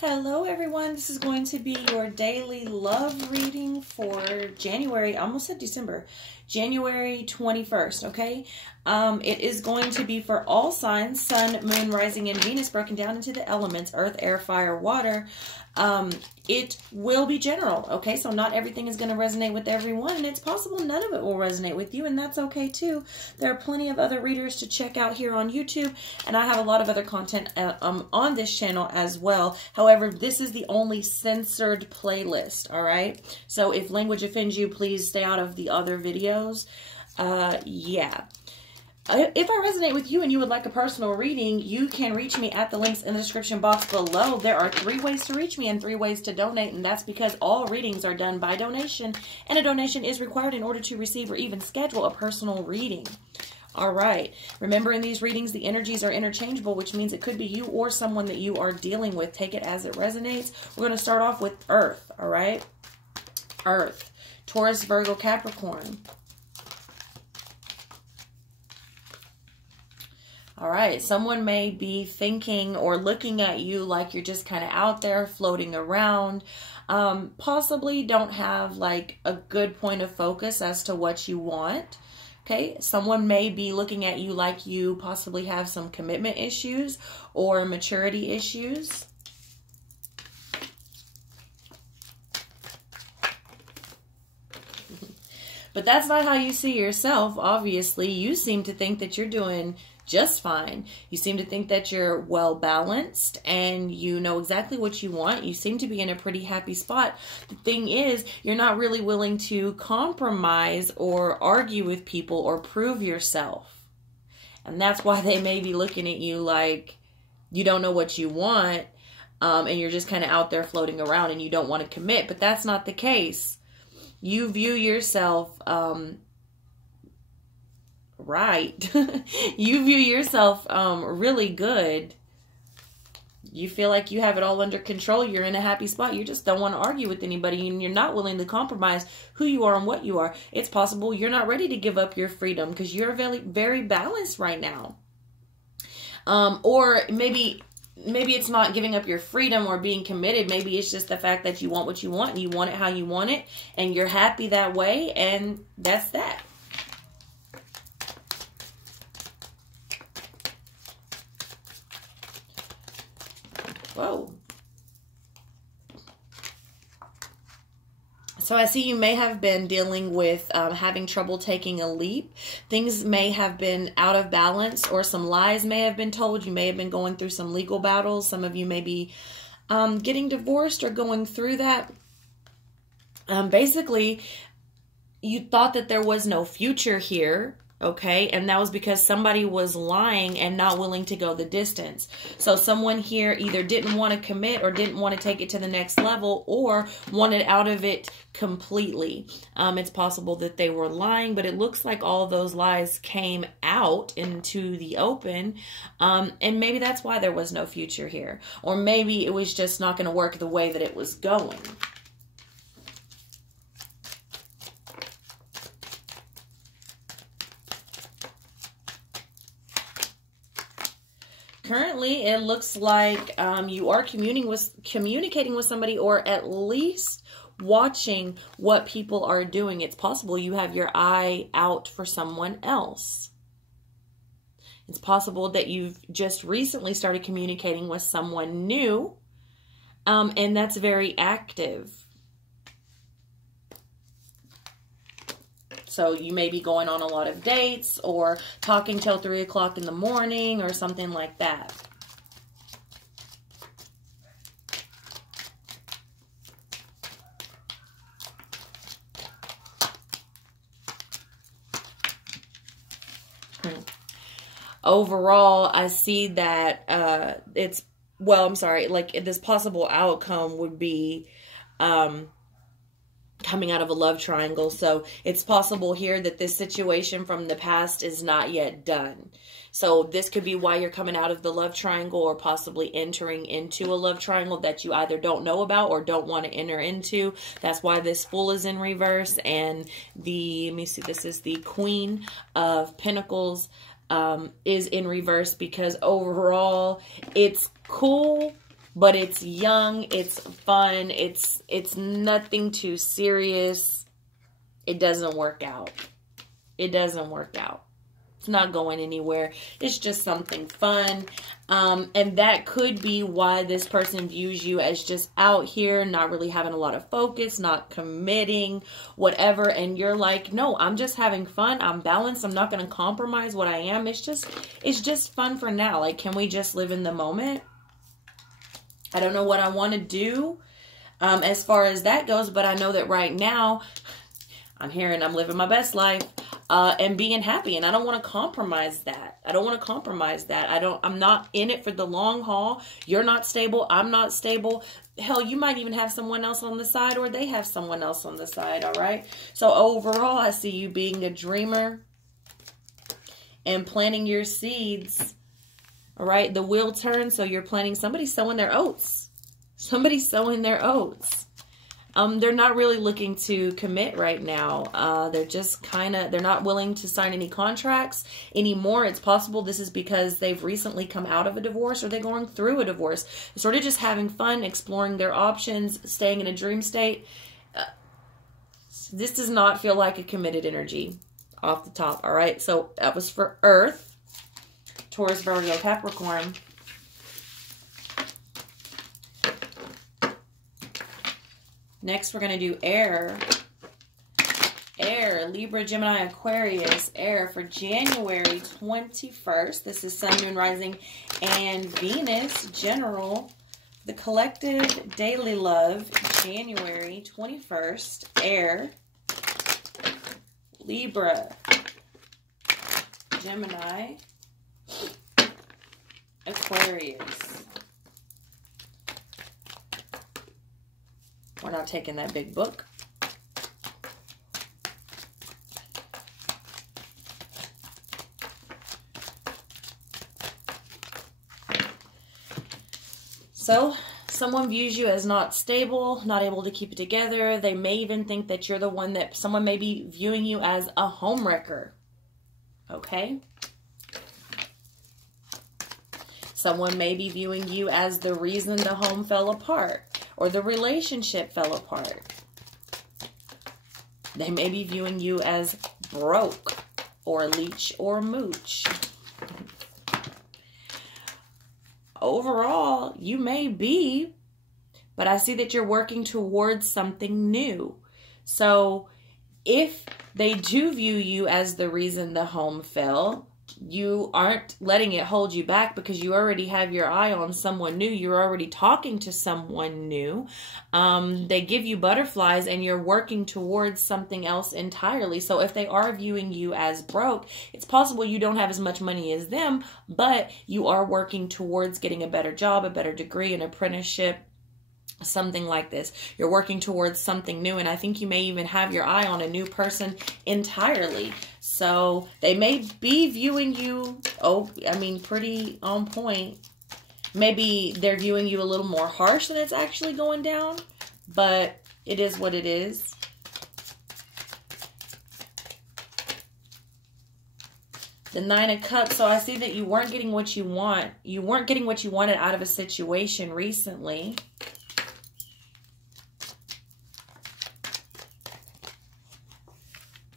Hello everyone, this is going to be your daily love reading for January, I almost said December, January 21st, okay? It is going to be for all signs, Sun, Moon, Rising, and Venus, broken down into the elements, Earth, Air, Fire, Water. It will be general, okay? So not everything is going to resonate with everyone, and it's possible none of it will resonate with you, and that's okay too. There are plenty of other readers to check out here on YouTube, and I have a lot of other content on this channel as well. However, this is the only censored playlist, all right? So if language offends you, please stay out of the other videos. Yeah. If I resonate with you and you would like a personal reading, you can reach me at the links in the description box below. There are 3 ways to reach me and 3 ways to donate, and that's because all readings are done by donation, and a donation is required in order to receive or even schedule a personal reading. All right. Remember, in these readings, the energies are interchangeable, which means it could be you or someone that you are dealing with. Take it as it resonates. We're going to start off with Earth, all right? Earth, Taurus, Virgo, Capricorn. All right, someone may be thinking or looking at you like you're just kind of out there floating around. Possibly don't have like a good point of focus as to what you want. Okay, someone may be looking at you like you possibly have some commitment issues or maturity issues. But that's not how you see yourself, obviously. You seem to think that you're doing just fine. You seem to think that you're well balanced and you know exactly what you want. You seem to be in a pretty happy spot. The thing is, you're not really willing to compromise or argue with people or prove yourself. And that's why they may be looking at you like you don't know what you want, and you're just kind of out there floating around and you don't want to commit. But that's not the case. You view yourself right. You view yourself really good. You feel like you have it all under control. You're in a happy spot. You just don't want to argue with anybody, and you're not willing to compromise who you are and what you are. It's possible you're not ready to give up your freedom because you're very, very balanced right now. Or maybe it's not giving up your freedom or being committed. Maybe it's just the fact that you want what you want and you want it how you want it, and you're happy that way, and that's that. Whoa. So I see you may have been dealing with having trouble taking a leap. Things may have been out of balance, or some lies may have been told. You may have been going through some legal battles. Some of you may be getting divorced or going through that. Basically, you thought that there was no future here. Okay, and that was because somebody was lying and not willing to go the distance. So someone here either didn't want to commit or didn't want to take it to the next level, or wanted out of it completely. It's possible that they were lying, but it looks like all of those lies came out into the open. And maybe that's why there was no future here. Or maybe it was just not going to work the way that it was going. Currently, it looks like you are communicating with somebody, or at least watching what people are doing. It's possible you have your eye out for someone else. It's possible that you've just recently started communicating with someone new, and that's very active. So you may be going on a lot of dates or talking till 3 o'clock in the morning or something like that. Overall, I see that like this possible outcome would be coming out of a love triangle. So it's possible here that this situation from the past is not yet done. So this could be why you're coming out of the love triangle, or possibly entering into a love triangle that you either don't know about or don't want to enter into. That's why this Fool is in reverse, and let me see, this is the Queen of Pentacles is in reverse, because overall it's cool but it's young, it's fun, it's nothing too serious. It doesn't work out. It doesn't work out. It's not going anywhere. It's just something fun. And that could be why this person views you as just out here, not really having a lot of focus, not committing, whatever. And you're like, no, I'm just having fun. I'm balanced. I'm not going to compromise what I am. It's just fun for now. Like, can we just live in the moment? I don't know what I want to do as far as that goes, but I know that right now I'm here and I'm living my best life. And being happy, and I don't want to compromise that. I don't want to compromise that. I'm not in it for the long haul. You're not stable. I'm not stable. Hell, you might even have someone else on the side, or they have someone else on the side, all right? So overall, I see you being a dreamer and planting your seeds, all right? The wheel turns, so you're planting. Somebody's sowing their oats. Somebody's sowing their oats. They're not really looking to commit right now. They're just they're not willing to sign any contracts anymore. It's possible this is because they've recently come out of a divorce, or they're going through a divorce. They're sort of just having fun, exploring their options, staying in a dream state. This does not feel like a committed energy off the top. All right. So that was for Earth, Taurus, Virgo, Capricorn. Next, we're going to do air. Air, Libra, Gemini, Aquarius. Air for January 21st. This is Sun, Moon, Rising, and Venus. General. The collective daily love, January 21st. Air. Libra, Gemini, Aquarius. We're not taking that big book. So, someone views you as not stable, not able to keep it together. They may even think that you're the one that someone may be viewing you as a homewrecker. Okay? Someone may be viewing you as the reason the home fell apart, or the relationship fell apart. They may be viewing you as broke, or leech, or mooch. Overall, you may be, but I see that you're working towards something new. So if they do view you as the reason the home fell, you aren't letting it hold you back, because you already have your eye on someone new. You're already talking to someone new. They give you butterflies, and you're working towards something else entirely. So if they are viewing you as broke, it's possible you don't have as much money as them, but you are working towards getting a better job, a better degree, an apprenticeship, something like this. You're working towards something new, and I think you may even have your eye on a new person entirely. So they may be viewing you, pretty on point. Maybe they're viewing you a little more harsh than it's actually going down, but it is what it is. The Nine of Cups. So I see that you weren't getting what you want. You weren't getting what you wanted out of a situation recently.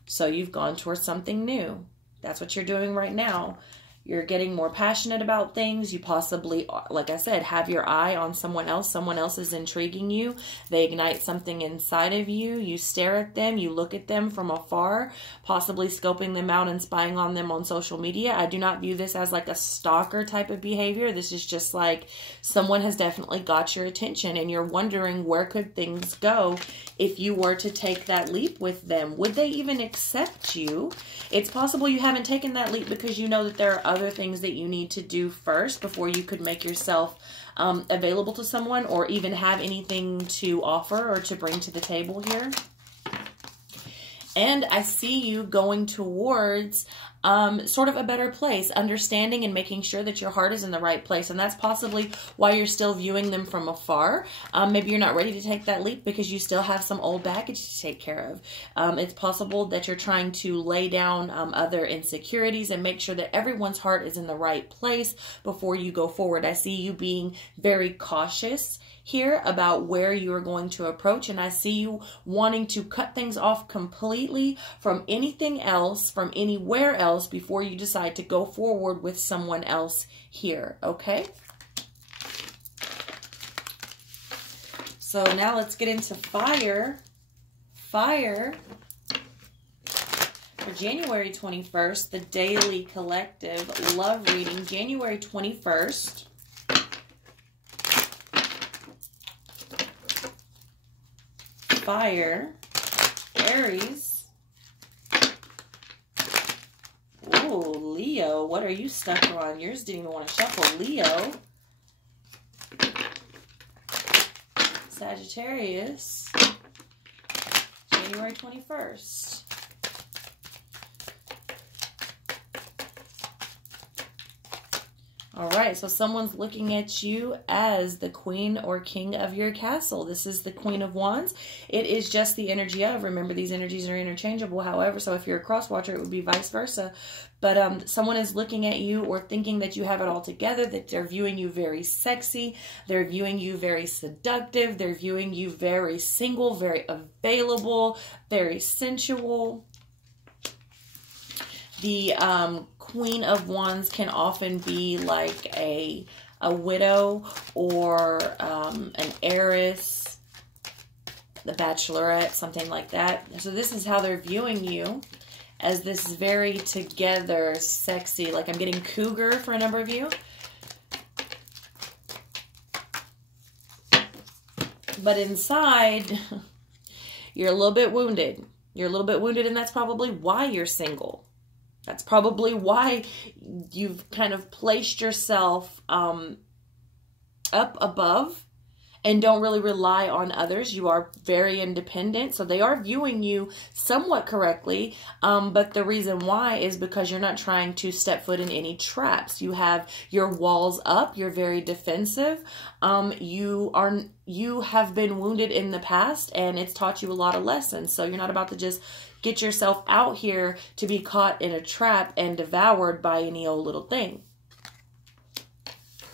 So you've gone towards something new. That's what you're doing right now. You're getting more passionate about things. You possibly, like I said, have your eye on someone else. Someone else is intriguing you. They ignite something inside of you. You stare at them. You look at them from afar, possibly scoping them out and spying on them on social media. I do not view this as like a stalker type of behavior. This is just like someone has definitely got your attention, and you're wondering where could things go if you were to take that leap with them. Would they even accept you? It's possible you haven't taken that leap because you know that there are other things that you need to do first before you could make yourself available to someone, or even have anything to offer or to bring to the table here. And I see you going towards sort of a better place, understanding and making sure that your heart is in the right place. And that's possibly why you're still viewing them from afar. Maybe you're not ready to take that leap because you still have some old baggage to take care of. It's possible that you're trying to lay down other insecurities and make sure that everyone's heart is in the right place before you go forward. I see you being very cautious here about where you are going to approach, and I see you wanting to cut things off completely from anything else, from anywhere else, before you decide to go forward with someone else here, okay? So now let's get into fire. Fire for January 21st, the daily collective love reading, January 21st. Fire, Aries. Ooh, Leo. What are you stuck on? Yours didn't even want to shuffle. Leo. Sagittarius. January 21st. All right, so someone's looking at you as the queen or king of your castle. This is the Queen of Wands. It is just the energy of, remember, these energies are interchangeable. However, so if you're a cross watcher, it would be vice versa. But someone is looking at you or thinking that you have it all together, that they're viewing you very sexy. They're viewing you very seductive. They're viewing you very single, very available, very sensual. The Queen of Wands can often be like a widow or an heiress, the bachelorette, something like that. So this is how they're viewing you, as this very together, sexy, like I'm getting cougar for a number of you. But inside, you're a little bit wounded. You're a little bit wounded, and that's probably why you're single. That's probably why you've kind of placed yourself up above and don't really rely on others. You are very independent, so they are viewing you somewhat correctly, but the reason why is because you're not trying to step foot in any traps. You have your walls up. You're very defensive. You have been wounded in the past, and it's taught you a lot of lessons, so you're not about to just get yourself out here to be caught in a trap and devoured by any old little thing.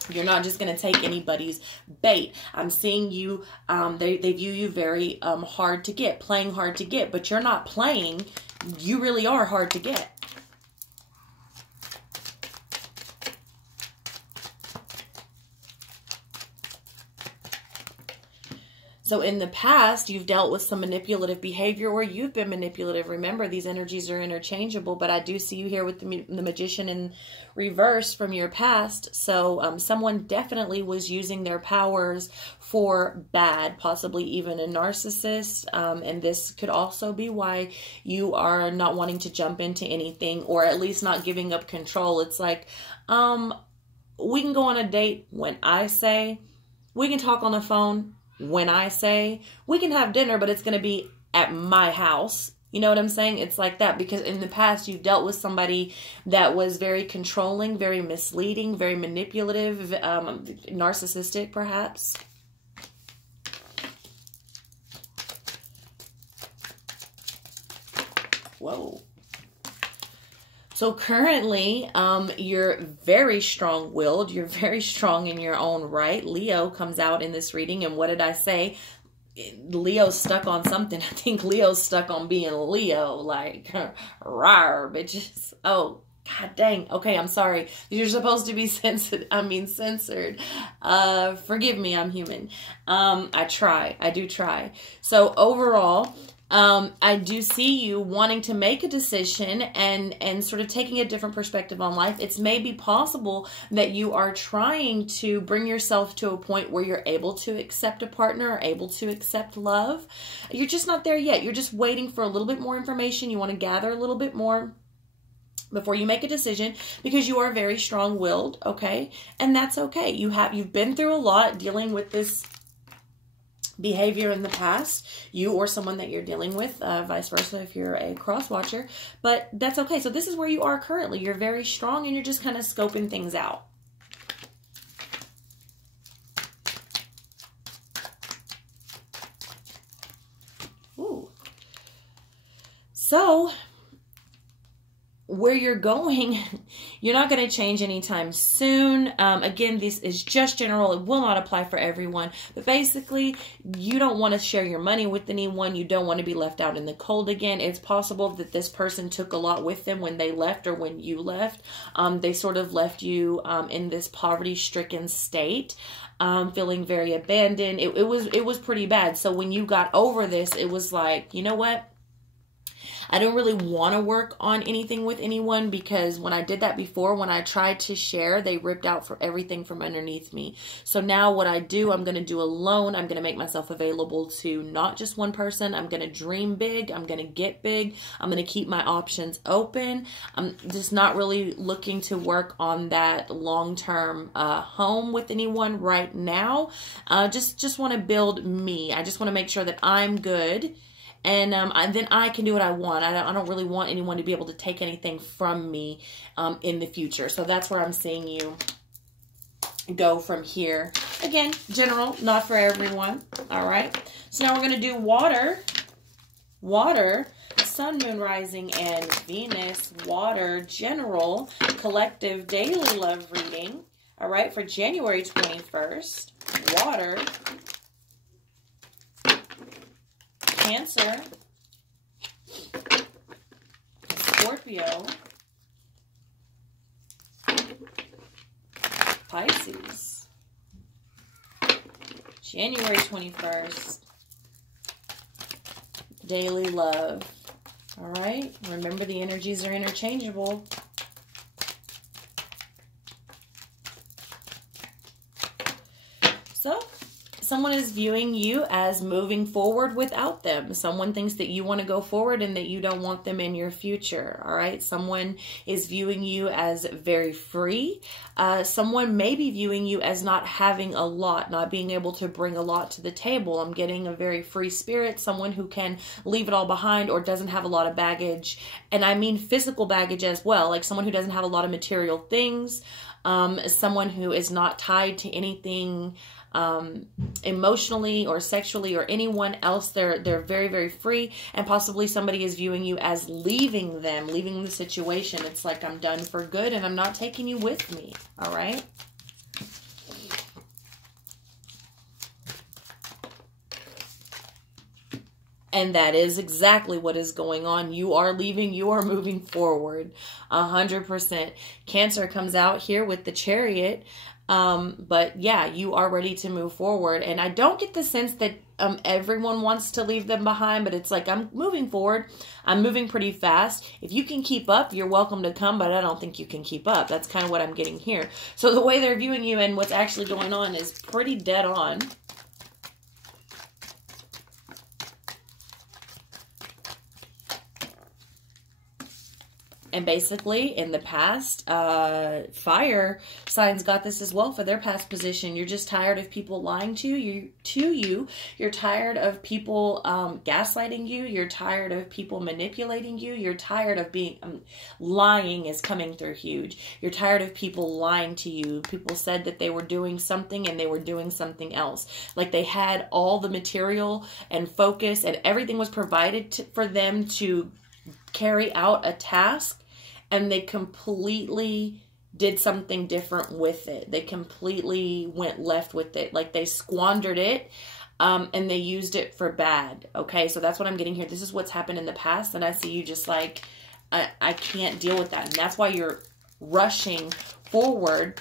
You're not just going to take anybody's bait. I'm seeing you, they view you very hard to get, playing hard to get, but you're not playing. You really are hard to get. So in the past, you've dealt with some manipulative behavior, or you've been manipulative. Remember, these energies are interchangeable, but I do see you here with the Magician in reverse from your past. So someone definitely was using their powers for bad, possibly even a narcissist. And this could also be why you are not wanting to jump into anything, or at least not giving up control. It's like, we can go on a date when I say, we can talk on the phone when I say, we can have dinner, but it's going to be at my house. You know what I'm saying? It's like that, because in the past you've dealt with somebody that was very controlling, very misleading, very manipulative, narcissistic perhaps. Whoa. So currently, you're very strong-willed. You're very strong in your own right. Leo comes out in this reading, and what did I say? Leo's stuck on something. I think Leo's stuck on being Leo, like, rawr, bitches. Oh, god dang. Okay, I'm sorry. You're supposed to be censored. Forgive me, I'm human. I try. I do try. So overall, I do see you wanting to make a decision and sort of taking a different perspective on life. It's maybe possible that you are trying to bring yourself to a point where you're able to accept a partner, or able to accept love. You're just not there yet. You're just waiting for a little bit more information. You want to gather a little bit more before you make a decision, because you are very strong-willed, okay? And that's okay. You've been through a lot dealing with this behavior in the past, you or someone that you're dealing with, vice versa if you're a cross watcher, but that's okay. So this is where you are currently. You're very strong and you're just kind of scoping things out. Ooh. So where you're going, you're not going to change anytime soon. Again, this is just general. It will not apply for everyone. But basically, you don't want to share your money with anyone. You don't want to be left out in the cold again. It's possible that this person took a lot with them when they left or when you left. They sort of left you in this poverty-stricken state, feeling very abandoned. It was pretty bad. So when you got over this, it was like, you know what? I don't really want to work on anything with anyone, because when I did that before, when I tried to share, they ripped out for everything from underneath me. So now what I do, I'm going to do alone. I'm going to make myself available to not just one person. I'm going to dream big. I'm going to get big. I'm going to keep my options open. I'm just not really looking to work on that long-term home with anyone right now. Just want to build me. I just want to make sure that I'm good. And then I can do what I want. I don't really want anyone to be able to take anything from me in the future. So that's where I'm seeing you go from here. Again, general, not for everyone. All right. So now we're going to do water. Water, sun, moon, rising, and Venus. Water, general, collective, daily love reading. All right. For January 21st. Water. Cancer, Scorpio, Pisces, January 21st, daily love. All right, remember the energies are interchangeable. So, someone is viewing you as moving forward without them. Someone thinks that you want to go forward and that you don't want them in your future. All right. Someone is viewing you as very free. Someone may be viewing you as not having a lot, not being able to bring a lot to the table. I'm getting a very free spirit, someone who can leave it all behind or doesn't have a lot of baggage. And I mean physical baggage as well, like someone who doesn't have a lot of material things, someone who is not tied to anything emotionally or sexually or anyone else. They're very, very free, and possibly somebody is viewing you as leaving them, leaving the situation. It's like, I'm done for good and I'm not taking you with me. All right. And that is exactly what is going on. You are leaving. You are moving forward. 100%. Cancer comes out here with the Chariot. But yeah, you are ready to move forward. And I don't get the sense that everyone wants to leave them behind, but it's like, I'm moving forward. I'm moving pretty fast. If you can keep up, you're welcome to come, but I don't think you can keep up. That's kind of what I'm getting here. So the way they're viewing you and what's actually going on is pretty dead on. And basically, in the past, fire signs got this as well for their past position. You're just tired of people lying to you. You're tired of people gaslighting you. You're tired of people manipulating you. You're tired of being... lying is coming through huge. You're tired of people lying to you. People said that they were doing something and they were doing something else. Like they had all the material and focus and everything was provided for them to carry out a task, and they completely did something different with it. They completely went left with it. Like they squandered it, and they used it for bad. Okay, so that's what I'm getting here. This is what's happened in the past, and I see you just like, I can't deal with that. And that's why you're rushing forward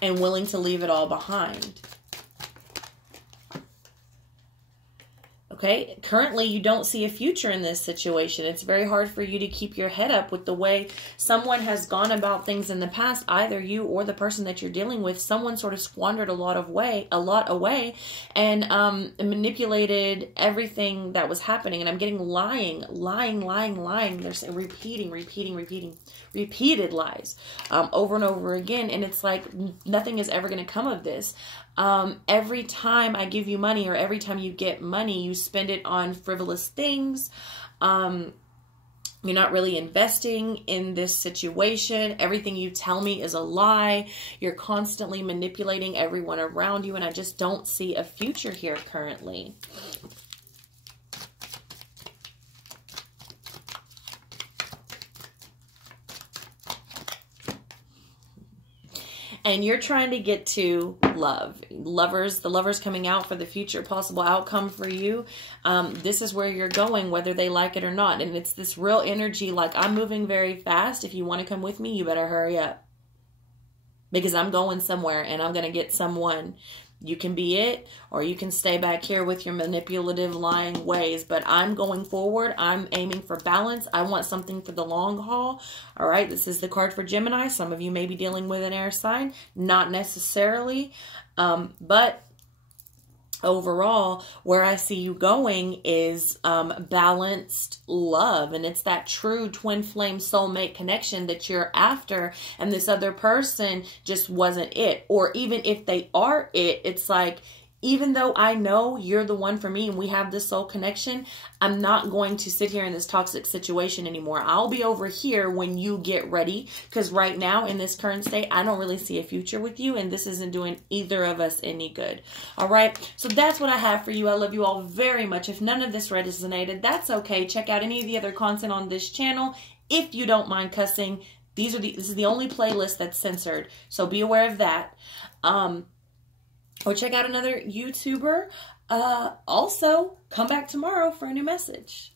and willing to leave it all behind. Okay, currently you don't see a future in this situation. It's very hard for you to keep your head up with the way someone has gone about things in the past. Either you or the person that you're dealing with, someone sort of squandered a lot away and manipulated everything that was happening. And I'm getting lying. They're saying repeating repeated lies over and over again. And it's like nothing is ever going to come of this. Every time I give you money, or every time you get money, you spend it on frivolous things. You're not really investing in this situation. Everything you tell me is a lie. You're constantly manipulating everyone around you, and I just don't see a future here currently. And you're trying to get to love. Lovers, the lovers coming out for the future possible outcome for you. This is where you're going, whether they like it or not. And it's this real energy like, I'm moving very fast. If you want to come with me, you better hurry up. Because I'm going somewhere and I'm going to get someone. You can be it, or you can stay back here with your manipulative, lying ways. But I'm going forward. I'm aiming for balance. I want something for the long haul. All right, this is the card for Gemini. Some of you may be dealing with an air sign. Not necessarily. But overall, where I see you going is balanced love. And it's that true twin flame soulmate connection that you're after. And this other person just wasn't it. Or even if they are it, it's like, even though I know you're the one for me and we have this soul connection, I'm not going to sit here in this toxic situation anymore. I'll be over here when you get ready, because right now in this current state, I don't really see a future with you, and this isn't doing either of us any good. All right, so that's what I have for you. I love you all very much. If none of this resonated, that's okay. Check out any of the other content on this channel if you don't mind cussing. This is the only playlist that's censored, so be aware of that. Or check out another YouTuber. Also, come back tomorrow for a new message.